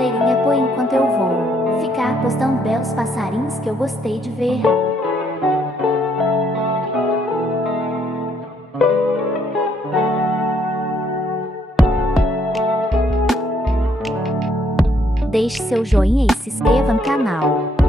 galerinha por enquanto eu vou ficar postando belos passarinhos que eu gostei de ver. Deixe seu joinha e se inscreva no canal.